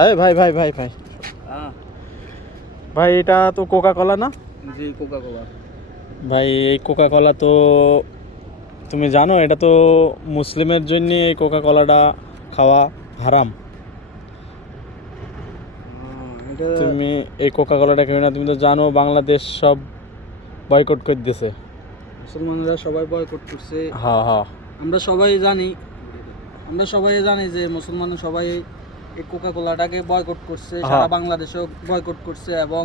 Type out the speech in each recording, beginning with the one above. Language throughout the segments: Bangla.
আরে ভাই ভাই ভাই ভাই হ্যাঁ ভাই, এটা তো কোকা কোলা না? জি, কোকা কোলা। ভাই এই কোকা কোলা তো তুমি জানো এটা তো মুসলিমের জন্য এই কোকা কোলাটা খাওয়া হারাম। এটা তুমি এই কোকা কোলাটা খেয়ে না, তুমি তো জানো বাংলাদেশ সব বয়কট করে দিয়েছে। মুসলমানরা সবাই বয়কট করছে। হ্যাঁ হ্যাঁ, আমরা সবাই জানি যে মুসলমান সবাই এই কোকা কোলাটাকে বয়কট করছে, সারা বাংলাদেশেও বয়কট করছে এবং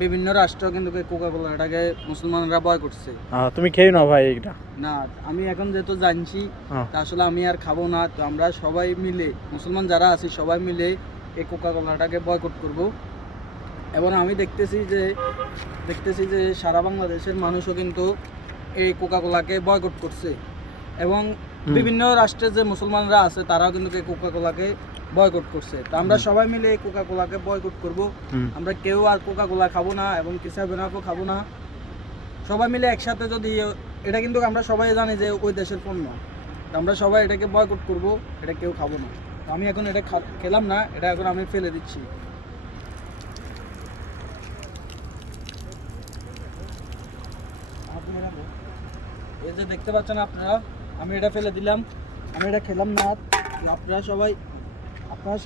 বিভিন্ন রাষ্ট্র কিন্তু এই কোকা কোলাটাকে মুসলমানরা বয় করছে। তুমি খেয়ে নাও ভাই এটা। না, আমি এখন যেহেতু জানছি তা আসলে আমি আর খাবো না। তো আমরা সবাই মিলে, মুসলমান যারা আছি সবাই মিলে এই কোকা কোলাটাকে বয়কট করব। এবং আমি দেখতেছি যে সারা বাংলাদেশের মানুষও কিন্তু এই কোকা কোলাকে বয়কট করছে এবং বিভিন্ন রাষ্ট্রের যে মুসলমানরা আছে তারাও কিন্তু এই কোকা কোলাকে বয়কট করছে। তো আমরা সবাই মিলে এই কোকা কোলাকে বয়কট করব। আমরা কেউ আর কোকা কোলা খাবো না এবং কিসা বেনাকও খাবো না। সবাই মিলে একসাথে যদি, এটা কিন্তু আমরা সবাই জানি যে ওই দেশের পণ্য, আমরা সবাই এটাকে বয়কট করব, এটা কেউ খাবো না। তো আমি এখন এটা খেলাম না, এটা এখন আমি ফেলে দিচ্ছি। এই যে দেখতে পাচ্ছেন আপনারা, আমি এটা ফেলে দিলাম, আমি এটা খেলাম না। আপনারা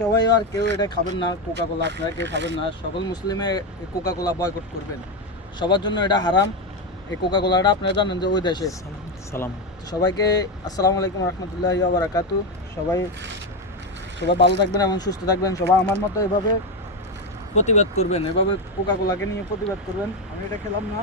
সবাই আর কেউ এটা খাবেন না, কোকা কোলা আপনারা কেউ খাবেন না। সকল মুসলিমে কোকা কোলা বয়কট করবেন, সবার জন্য এটা হারাম। এই কোকা কোলাটা আপনারা জানেন যে ওই দেশে। সালাম সবাইকে আসসালামু আলাইকুম রহমতুল্লাহি ওয়া বারাকাতু। সবাই ভালো থাকবেন এবং সুস্থ থাকবেন। সবাই আমার মতো এভাবে প্রতিবাদ করবেন, এভাবে কোকা কোলাকে নিয়ে প্রতিবাদ করবেন। আমি এটা খেলাম না।